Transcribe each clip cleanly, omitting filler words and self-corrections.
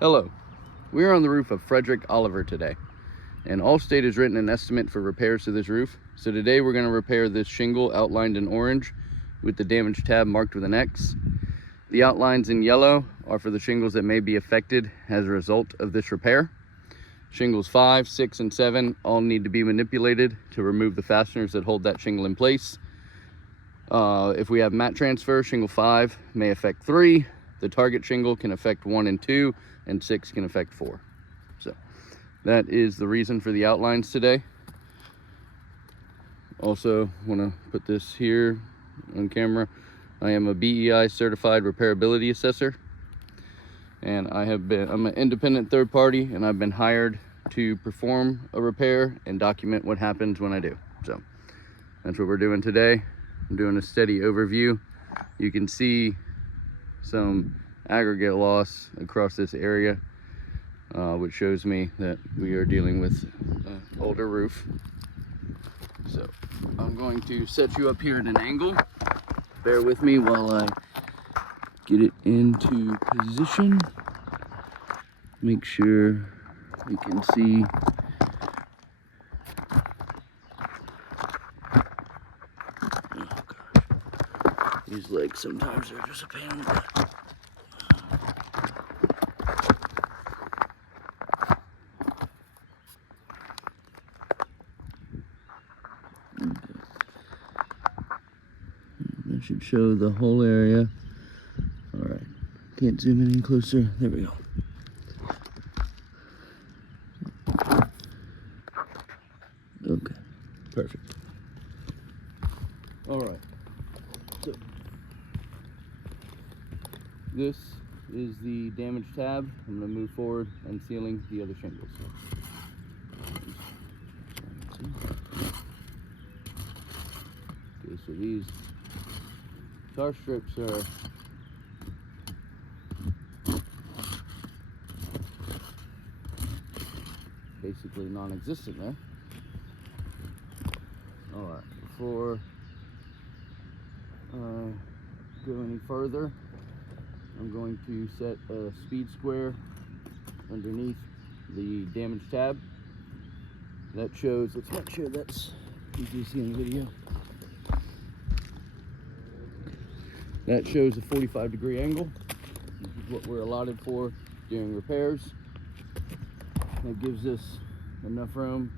Hello, we are on the roof of Frederick Oliver today, and Allstate has written an estimate for repairs to this roof. So today we're going to repair this shingle outlined in orange with the damage tab marked with an X. The outlines in yellow are for the shingles that may be affected as a result of this repair. Shingles 5, 6, and 7 all need to be manipulated to remove the fasteners that hold that shingle in place. If we have mat transfer, shingle 5 may affect 3. The target shingle can affect 1 and 2, and 6 can affect 4. So that is the reason for the outlines today. Also want to put this here on camera. I am a BEI certified repairability assessor, and I'm an independent third party, and I've been hired to perform a repair and document what happens when I do. So that's what we're doing today. I'm doing a steady overview. You can see some aggregate loss across this area, which shows me that we are dealing with an older roof. So I'm going to set you up here at an angle. Bear with me while I get it into position. Make sure we can see. Oh gosh, these legs sometimes are just a pain in the butt. That should show the whole area. All right, can't zoom in any closer. There we go. Okay, perfect. All right, so this is the damage tab. I'm going to move forward and sealing the other shingles. Okay, so these tar strips are basically non-existent there. All right, before I go any further, I'm going to set a speed square underneath the damage tab. That shows, let's make sure that's easy to see in the video. That shows a 45-degree angle. This is what we're allotted for during repairs. That gives us enough room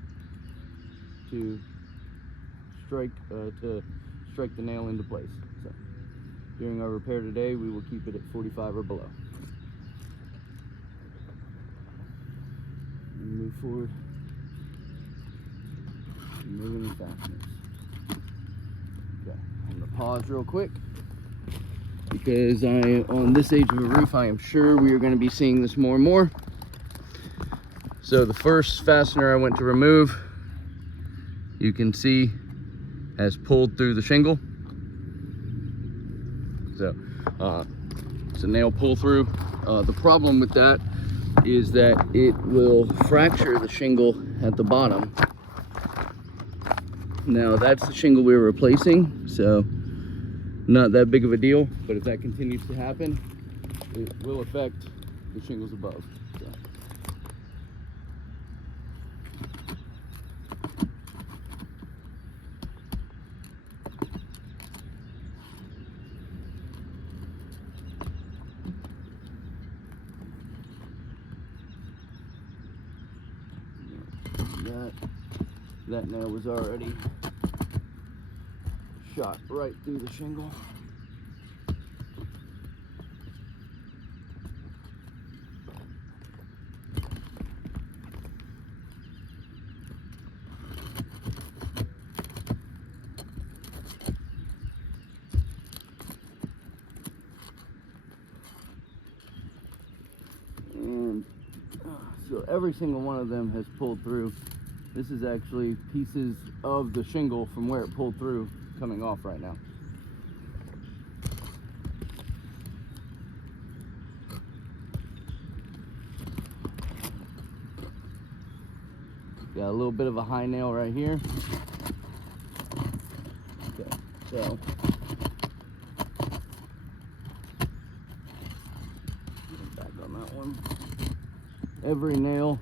to strike the nail into place. So during our repair today, we will keep it at 45 or below. And move forward. Removing the fasteners. Okay, I'm gonna pause real quick because on this age of a roof, I am sure we are going to be seeing this more and more. So the first fastener I went to remove, you can see, has pulled through the shingle. So it's a nail pull through. The problem with that is that it will fracture the shingle at the bottom. Now that's the shingle we were replacing, so not that big of a deal, but if that continues to happen, it will affect the shingles above. So. That nail was already shot right through the shingle. And so every single one of them has pulled through. This is actually pieces of the shingle from where it pulled through coming off right now. Got a little bit of a high nail right here. Okay, so back on that one. every nail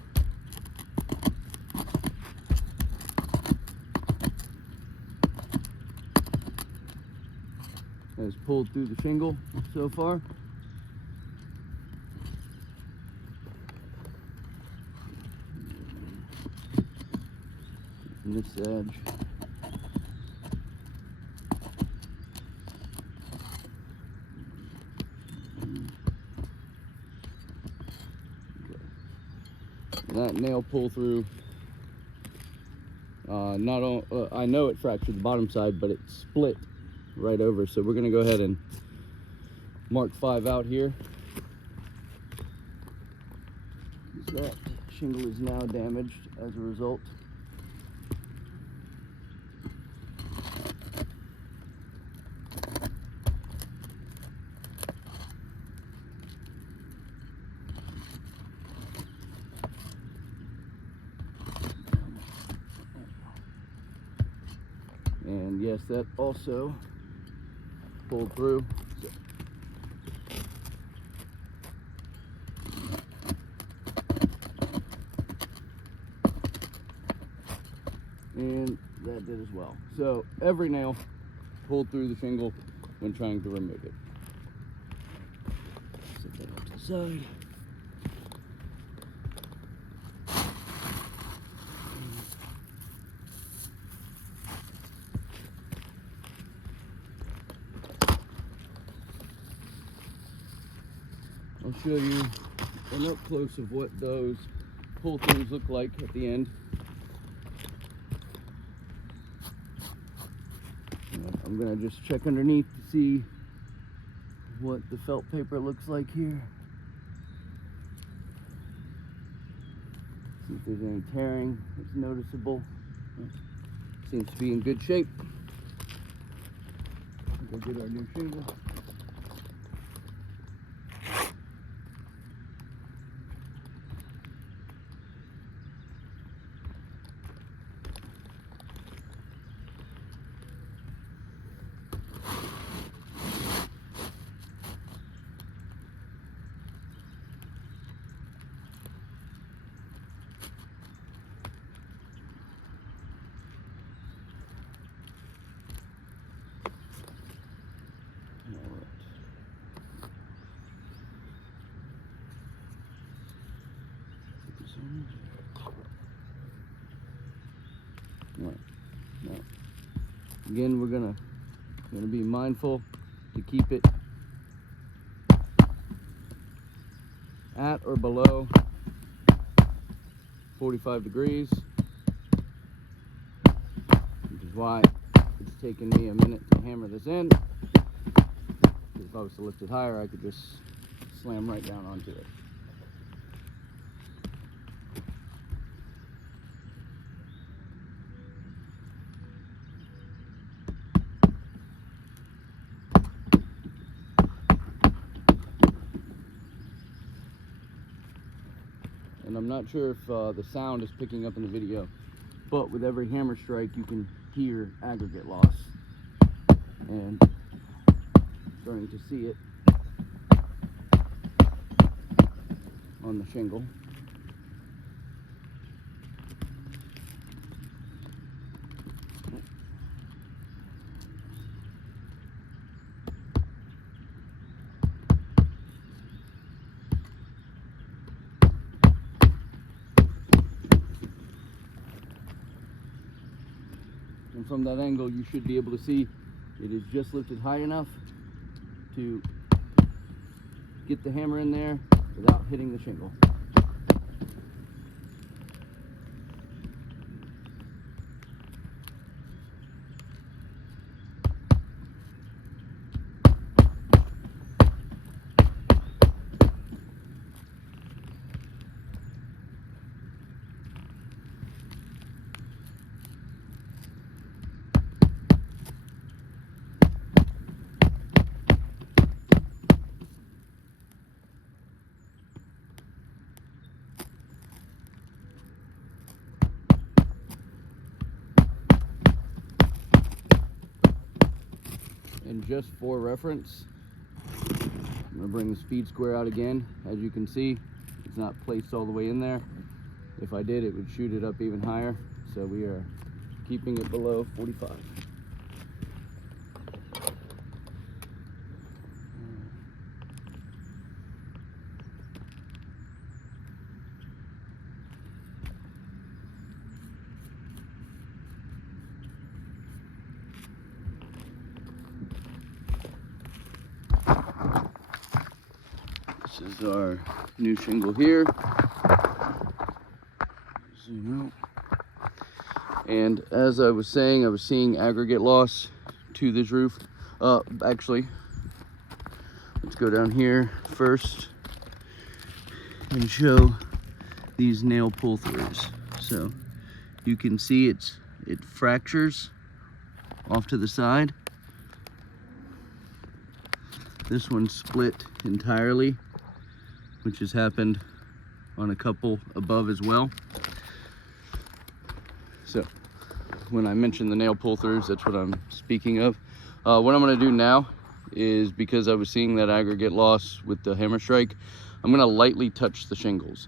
has pulled through the shingle so far. And this edge. That nail pull through, I know it fractured the bottom side, but it split right over. So we're gonna go ahead and mark 5 out here. That shingle is now damaged as a result. And yes, that also pulled through. And that did as well. So every nail pulled through the shingle when trying to remove it. Set that off to the side. I'll show you an up close of what those pull throughs look like at the end. I'm gonna just check underneath to see what the felt paper looks like here. See if there's any tearing that's noticeable. Seems to be in good shape. Go get our new shingle. Right. Now, again, we're gonna be mindful to keep it at or below 45 degrees, which is why it's taken me a minute to hammer this in. Because if I was to lift it higher, I could just slam right down onto it. And I'm not sure if the sound is picking up in the video, but with every hammer strike you can hear aggregate loss, and starting to see it on the shingle. And from that angle, you should be able to see it is just lifted high enough to get the hammer in there without hitting the shingle. And just for reference, I'm gonna bring the speed square out again. As you can see, it's not placed all the way in there. If I did, it would shoot it up even higher. So we are keeping it below 45. This is our new shingle here. Zoom out. And as I was saying, I was seeing aggregate loss to this roof. Actually, let's go down here first and show these nail pull-throughs. So you can see it fractures off to the side. This one split entirely, which has happened on a couple above as well. So when I mentioned the nail pull-throughs, that's what I'm speaking of. What I'm gonna do now is, because I was seeing that aggregate loss with the hammer strike, I'm gonna lightly touch the shingles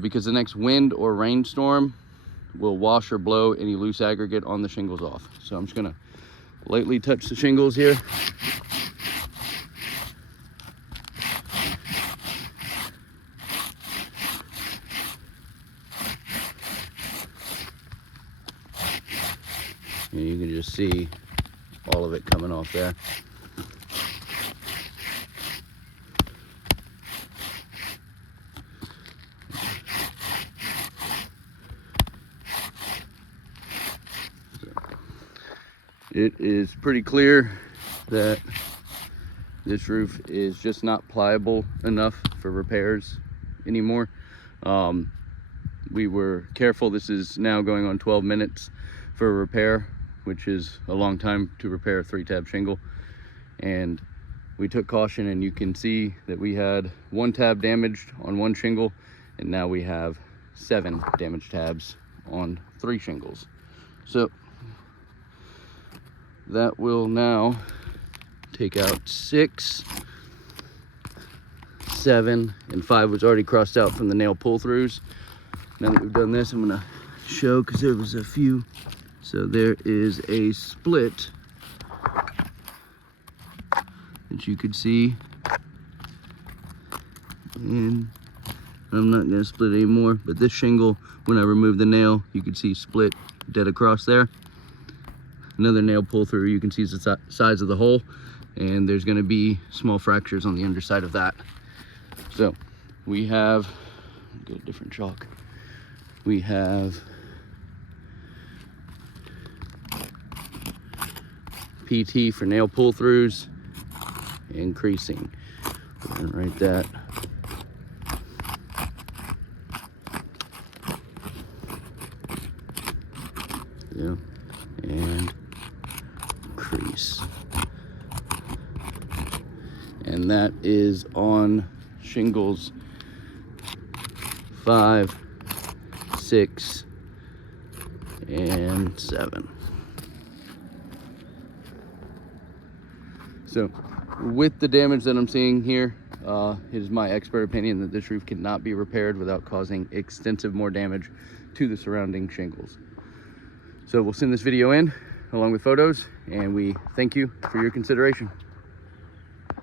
because the next wind or rainstorm will wash or blow any loose aggregate on the shingles off. So I'm just gonna lightly touch the shingles here. And you can just see all of it coming off there. It is pretty clear that this roof is just not pliable enough for repairs anymore. We were careful. This is now going on 12 minutes for a repair, which is a long time to repair a 3-tab shingle. And we took caution, and you can see that we had 1 tab damaged on 1 shingle, and now we have 7 damaged tabs on 3 shingles. So that will now take out 6, 7, and 5 was already crossed out from the nail pull-throughs. Now that we've done this, I'm gonna show, because there was a few. So there is a split that you could see, and I'm not gonna split anymore, but this shingle, when I removed the nail, you could see split dead across there. Another nail pull through, you can see the size of the hole, and there's gonna be small fractures on the underside of that. So we have, get a different chalk. We have PT for nail pull-throughs and creasing. Go ahead and write that. Yeah, and crease. And that is on shingles 5, 6, and 7. So with the damage that I'm seeing here, it is my expert opinion that this roof cannot be repaired without causing extensive more damage to the surrounding shingles. So we'll send this video in along with photos, and we thank you for your consideration.